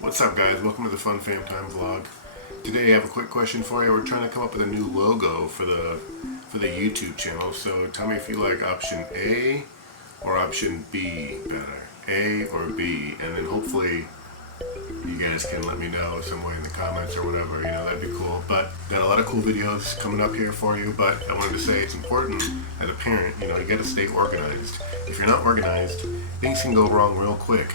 What's up, guys? Welcome to the FunFam Time vlog. Today I have a quick question for you. We're trying to come up with a new logo for the YouTube channel. So tell me if you like option A or option B better. A or B, and then hopefully you guys can let me know somewhere in the comments or whatever. That'd be cool. But got a lot of cool videos coming up here for you. But I wanted to say it's important as a parent. You got to stay organized. If you're not organized, things can go wrong real quick.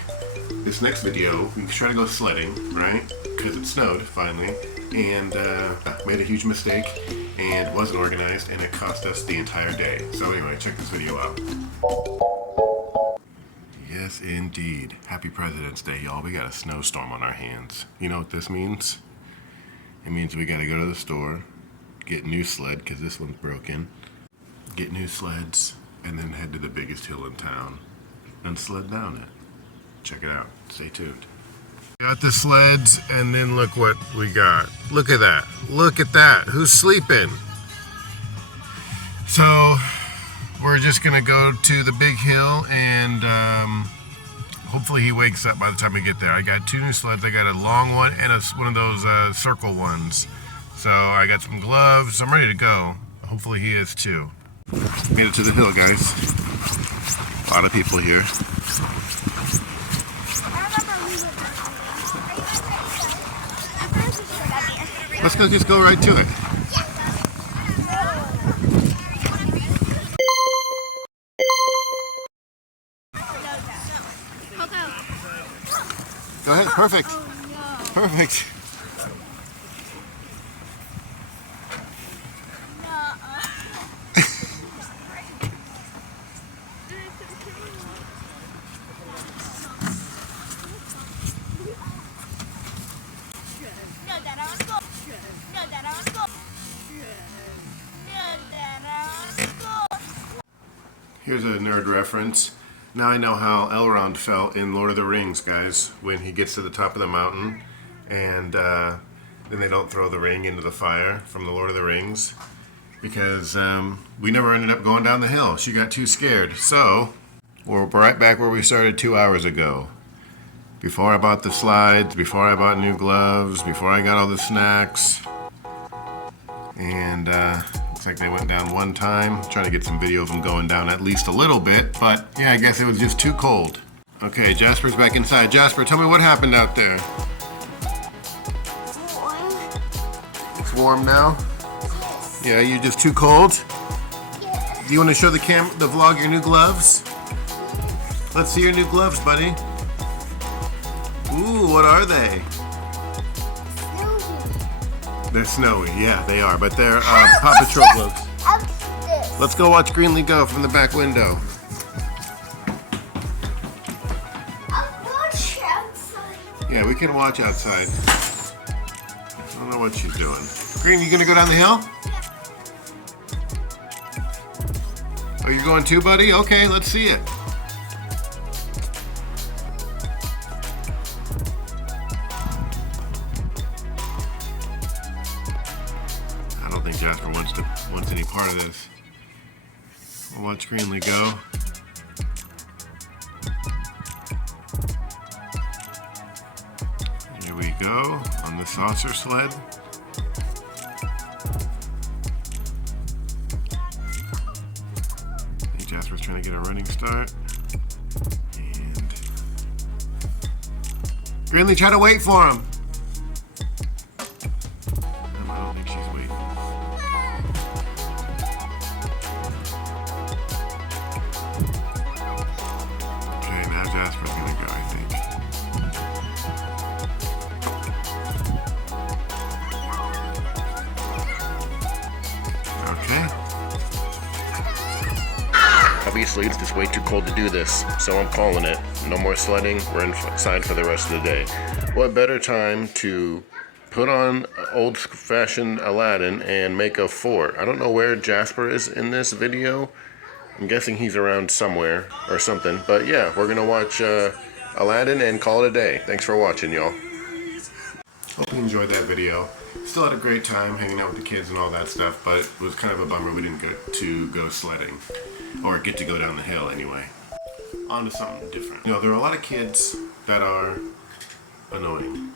This next video, we try to go sledding, right? Because it snowed, finally, and made a huge mistake, and wasn't organized, and it cost us the entire day. So anyway, check this video out. Yes, indeed. Happy President's Day, y'all. We got a snowstorm on our hands. You know what this means? It means we gotta go to the store, get a new sled, because this one's broken, get new sleds, and then head to the biggest hill in town and sled down it. Check it out. Stay tuned. Got the sleds, and then look what we got. Look at that. Look at that. Who's sleeping? So, we're just going to go to the big hill, and hopefully he wakes up by the time we get there. I got two new sleds. I got a long one and one of those circle ones. So, I got some gloves. I'm ready to go. Hopefully he is too. Made it to the hill, guys. A lot of people here. Let's just go right to it. Go ahead, perfect. Perfect. Here's a nerd reference. Now I know how Elrond felt in Lord of the Rings, guys, when he gets to the top of the mountain and then they don't throw the ring into the fire from the Lord of the Rings because we never ended up going down the hill. She got too scared. So we're right back where we started 2 hours ago. Before I bought the slides, before I bought new gloves, before I got all the snacks. And looks like they went down one time. Trying to get some video of them going down at least a little bit, but yeah, I guess it was just too cold. Okay, Jasper's back inside. Jasper, tell me what happened out there. It's warm now? Yeah, you're just too cold? Yeah. Do you want to show the vlog your new gloves? Let's see your new gloves, buddy. Ooh, what are they? They're snowy, yeah, they are, but they're Paw Patrol gloves. Let's go watch Greenlee go from the back window. I'll watch outside. Yeah, we can watch outside. I don't know what she's doing. Green, you gonna go down the hill? Oh, you're going too, buddy? Okay, let's see it. I don't think Jasper wants any part of this. We'll watch Greenlee go. Here we go on the saucer sled. I think Jasper's trying to get a running start. And Greenlee, try to wait for him. I don't think she's waiting. Okay, now Jasper's gonna go, I think. Okay. Obviously, it's just way too cold to do this, so I'm calling it. No more sledding. We're inside for the rest of the day. What better time to put on old-fashioned Aladdin and make a fort? I don't know where Jasper is in this video. I'm guessing he's around somewhere or something. But yeah, we're gonna watch Aladdin and call it a day. Thanks for watching, y'all. Hope you enjoyed that video. Still had a great time hanging out with the kids and all that stuff, but it was kind of a bummer we didn't get to go sledding. Or get to go down the hill anyway. On to something different. There are a lot of kids that are annoying.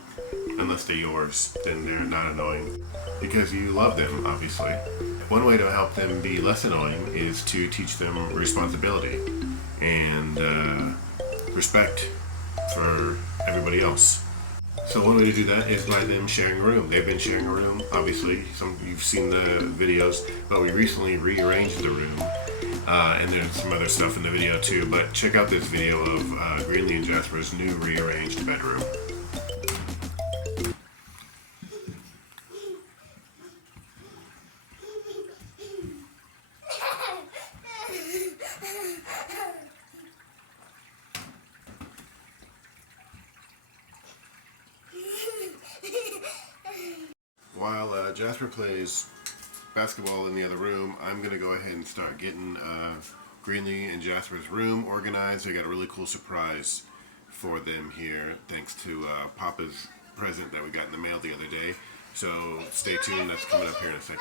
Unless they're yours, then they're not annoying. Because you love them, obviously. One way to help them be less annoying is to teach them responsibility and respect for everybody else. So one way to do that is by them sharing a room. They've been sharing a room, obviously. You've seen the videos, but we recently rearranged the room. And there's some other stuff in the video too, but check out this video of Greenlee and Jasper's new rearranged bedroom. While Jasper plays basketball in the other room, I'm going to go ahead and start getting Greenlee and Jasper's room organized. I got a really cool surprise for them here, thanks to Papa's present that we got in the mail the other day. So stay tuned, that's coming up here in a second.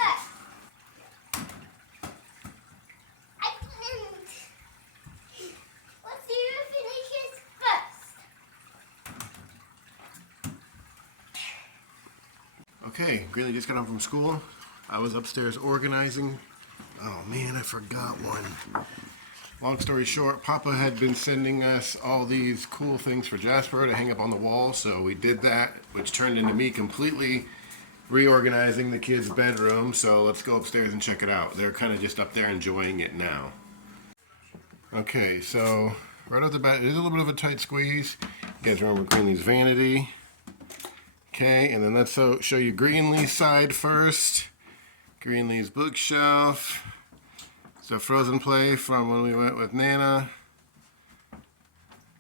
Okay, Greenlee just got home from school. I was upstairs organizing. Oh man, I forgot one. Long story short, Papa had been sending us all these cool things for Jasper to hang up on the wall, so we did that, which turned into me completely reorganizing the kids' bedroom. So let's go upstairs and check it out. They're kind of just up there enjoying it now. Okay, so right off the bat, it is a little bit of a tight squeeze. You guys remember Greenlee's vanity. Okay, and then let's show you Greenlee's side first. Greenlee's bookshelf. It's a Frozen play from when we went with Nana.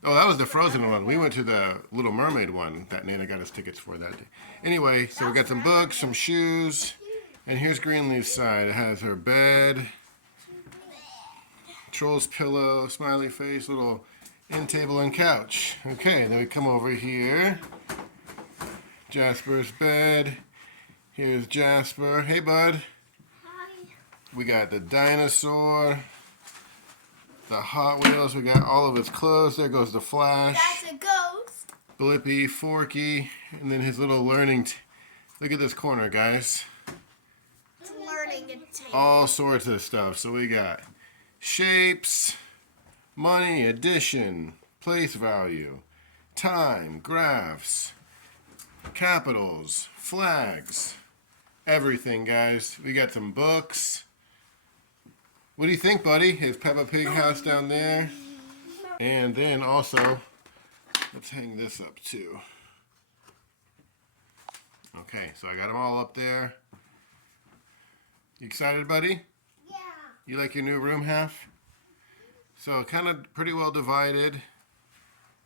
Oh, that was the Frozen one. We went to the Little Mermaid one that Nana got us tickets for that day. Anyway, so we got some books, some shoes, and here's Greenlee's side. It has her bed, Troll's pillow, smiley face, little end table and couch. Okay, then we come over here. Jasper's bed. Here's Jasper. Hey, bud. Hi. We got the dinosaur, the Hot Wheels. We got all of his clothes. There goes the Flash. That's a ghost. Blippi, Forky, and then his little learning. Look at this corner, guys. It's learning a table. All sorts of stuff. So we got shapes, money, addition, place value, time, graphs, capitals, flags, everything, guys. We got some books. What do you think, buddy? His Peppa Pig house down there. And then also, let's hang this up too. Okay, so I got them all up there. You excited, buddy? Yeah. You like your new room half? So kind of pretty well divided.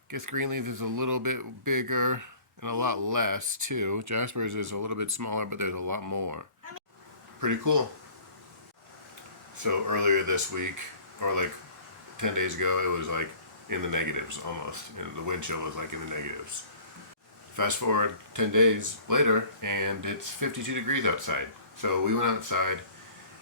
Guess Greenlee's is a little bit bigger and a lot less too. Jasper's is a little bit smaller, but there's a lot more. Pretty cool. So earlier this week, or like 10 days ago, it was like in the negatives almost. And the wind chill was like in the negatives. Fast forward 10 days later, and it's 52 degrees outside. So we went outside,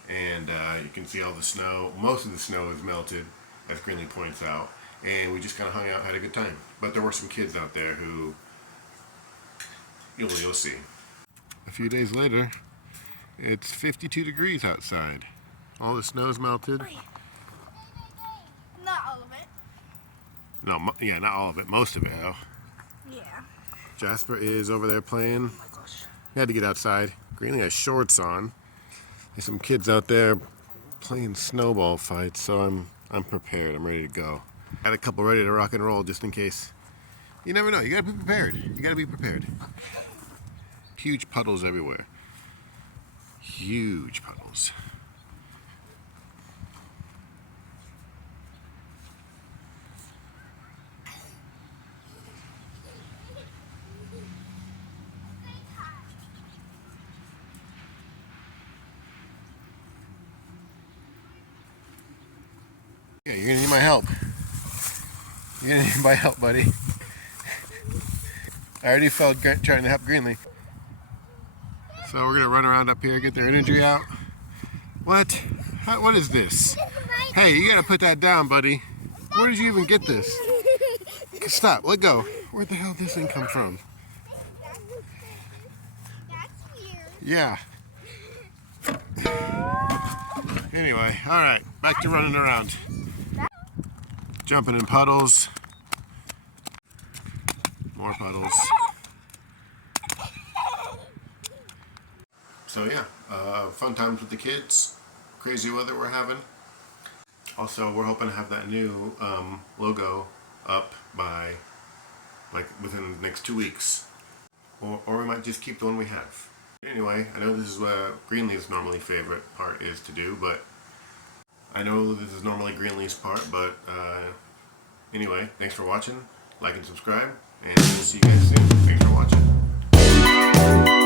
and you can see all the snow. Most of the snow is melted, as Greenlee points out. And we just kind of hung out, had a good time. But there were some kids out there who you'll see. A few days later, it's 52 degrees outside. All the snow's melted. Not all of it. No, yeah, not all of it. Most of it, though. Yeah. Jasper is over there playing. Oh my gosh. He had to get outside. Greenlee has shorts on. There's some kids out there playing snowball fights, so I'm prepared. I'm ready to go. Got a couple ready to rock and roll just in case. You never know. You gotta be prepared. You gotta be prepared. Huge puddles everywhere. Huge puddles. Yeah, you're gonna need my help. You're gonna need my help, buddy. I already felt trying to help Greenlee. So we're gonna run around up here, get their energy out. What? What is this? Hey, you gotta put that down, buddy. Where did you even get this? Stop, let go. Where the hell did this thing come from? Yeah. Anyway, alright, back to running around. Jumping in puddles. More puddles. So yeah, fun times with the kids. Crazy weather we're having. Also, we're hoping to have that new logo up by within the next 2 weeks. Or we might just keep the one we have. Anyway, I know this is what Greenleaf's normally favorite part is to do, but I know this is normally Greenleaf's part, but anyway, thanks for watching. Like and subscribe, and we'll see you guys soon. Thanks for watching.